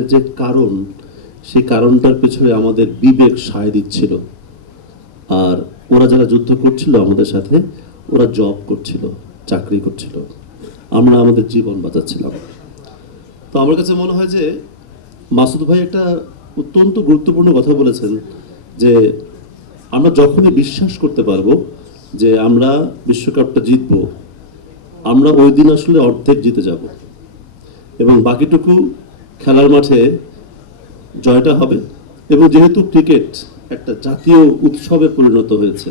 যে কারণ, সেই কারণটার পেছনে আমাদের বিবেক সায় দিচ্ছিল। আর ওরা যারা যুদ্ধ করছিল আমাদের সাথে, ওরা জব করছিল, চাকরি করছিল। আমরা আমাদের জীবন বাঁচাচ্ছিলাম। তো আমার কাছে মনে হয় যে, মাসুদ ভাই একটা অত্যন্ত গুরুত্বপূর্ণ কথা বলেছেন যে, আমরা যখনই বিশ্বাস করতে পারব যে আমরা বিশ্বকাপটা জিতবো, আমরা ওই দিন আসলে অর্ধেক জিতে যাব। এবং বাকিটুকু খেলার মাঠে জয়টা হবে এবং যেহেতু ক্রিকেট একটা জাতীয় উৎসবে পরিণত হয়েছে,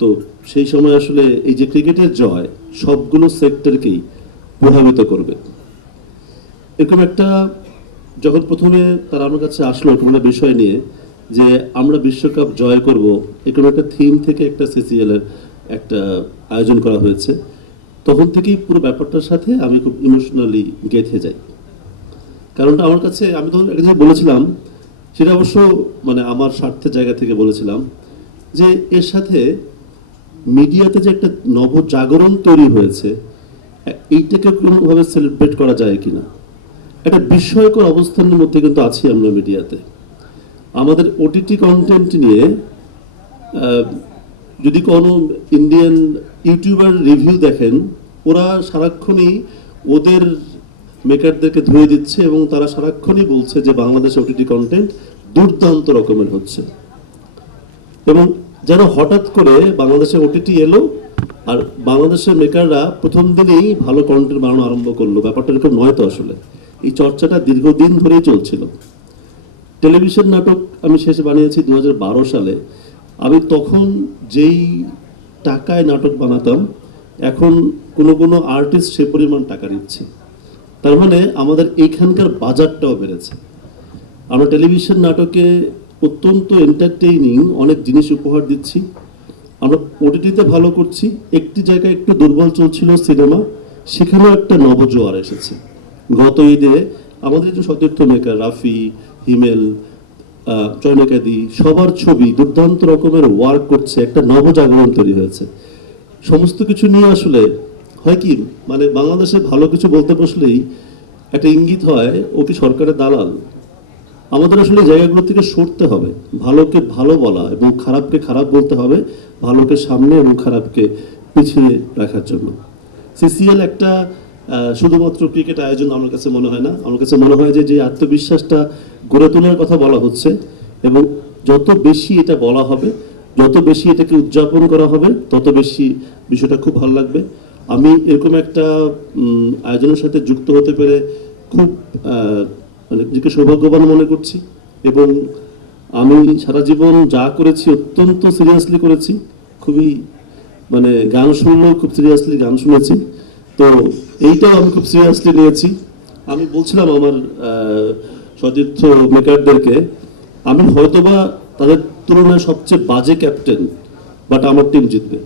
তো সেই সময় আসলে এই যে ক্রিকেটের জয় সবগুলো সেক্টরকেই প্রভাবিত করবে। এরকম একটা যখন প্রথমে তারা আমার কাছে আসলো এরকম একটা বিষয় নিয়ে যে আমরা বিশ্বকাপ জয় করব, এরকম একটা থিম থেকে একটা সিসিএল এর একটা আয়োজন করা হয়েছে, তখন থেকেই পুরো ব্যাপারটার সাথে আমি খুব ইমোশনালি গেঁথে যাই। কারণটা আমার কাছে, আমি তখন একটা জিনিস বলেছিলাম, সেটা অবশ্য মানে আমার স্বার্থের জায়গা থেকে বলেছিলাম, যে এর সাথে মিডিয়াতে যে একটা নবজাগরণ তৈরি হয়েছে, এইটাকে কোনোভাবে সেলিব্রেট করা যায় কিনা? একটা বিস্ময়কর অবস্থানের মধ্যে কিন্তু আছি আমরা মিডিয়াতে। আমাদের ওটিটি কন্টেন্ট নিয়ে যদি কোনো ইন্ডিয়ান ইউটিউবার রিভিউ দেখেন, ওরা সারাক্ষণই ওদের মেকারদেরকে ধুয়ে দিচ্ছে এবং তারা সারাক্ষণই বলছে যে বাংলাদেশে ওটিটি কন্টেন্ট দুর্দান্ত রকমের হচ্ছে। এবং যেন হঠাৎ করে বাংলাদেশে ওটিটি এলো আর বাংলাদেশের মেকাররা প্রথম দিনেই ভালো কন্টেন্ট বানানো আরম্ভ করল। ব্যাপারটা এরকম নয় তো আসলে। এই চর্চাটা দীর্ঘদিন ধরেই চলছিল। টেলিভিশন নাটক আমি শেষ বানিয়েছি দু হাজার বারো সালে। আমি তখন যেই টাকায় নাটক বানাতাম, এখন কোনো কোনো আর্টিস্ট সে পরিমাণ টাকা নিচ্ছে। তার মানে আমাদের এইখানকার বাজারটাও বেড়েছে। আমরা টেলিভিশন নাটকে অত্যন্ত এন্টারটেইনিং অনেক জিনিস উপহার দিচ্ছি। আমরা ওটিটিতে ভালো করছি। একটি জায়গায় একটু দুর্বল চলছিল সিনেমা, সেখানেও একটা নবজোয়ার এসেছে। গত ঈদে আমাদের যে সতীর্থ মেকার রাফি, হিমেল চয়নিকাদি, সবার ছবি দুর্দান্ত রকমের ওয়ার্ক করছে, একটা নবজাগরণ তৈরি হয়েছে। সমস্ত কিছু নিয়ে আসলে হয় কি? মানে বাংলাদেশে ভালো কিছু বলতে বসলেই একটা ইঙ্গিত হয়, ও কি সরকারের দালাল? আমাদের আসলে জায়গাগুলো থেকে সরতে হবে। ভালোকে ভালো বলা এবং খারাপকে খারাপ বলতে হবে, ভালোকে সামনে এবং খারাপকে পিছিয়ে রাখার জন্য। সিসিএল একটা শুধুমাত্র ক্রিকেট আয়োজন আমার কাছে মনে হয় না। আমার কাছে মনে হয় যে যে আত্মবিশ্বাসটা গড়ে তোলার কথা বলা হচ্ছে এবং যত বেশি এটা বলা হবে, যত বেশি এটাকে উদযাপন করা হবে, তত বেশি বিষয়টা খুব ভালো লাগবে। আমি এরকম একটা আয়োজনের সাথে যুক্ত হতে পেরে খুব মানে নিজেকে সৌভাগ্যবান মনে করছি এবং আমি সারা জীবন যা করেছি অত্যন্ত সিরিয়াসলি করেছি। খুবই মানে গান শুনলেও খুব সিরিয়াসলি গান শুনেছি। তো এইটাও আমি খুব সিরিয়াসলি নিয়েছি। আমি বলছিলাম আমার সতীর্থ মেকারদেরকে আমি হয়তোবা তাদের তুলনায় সবচেয়ে বাজে ক্যাপ্টেন বাট আমার টিম জিতবে।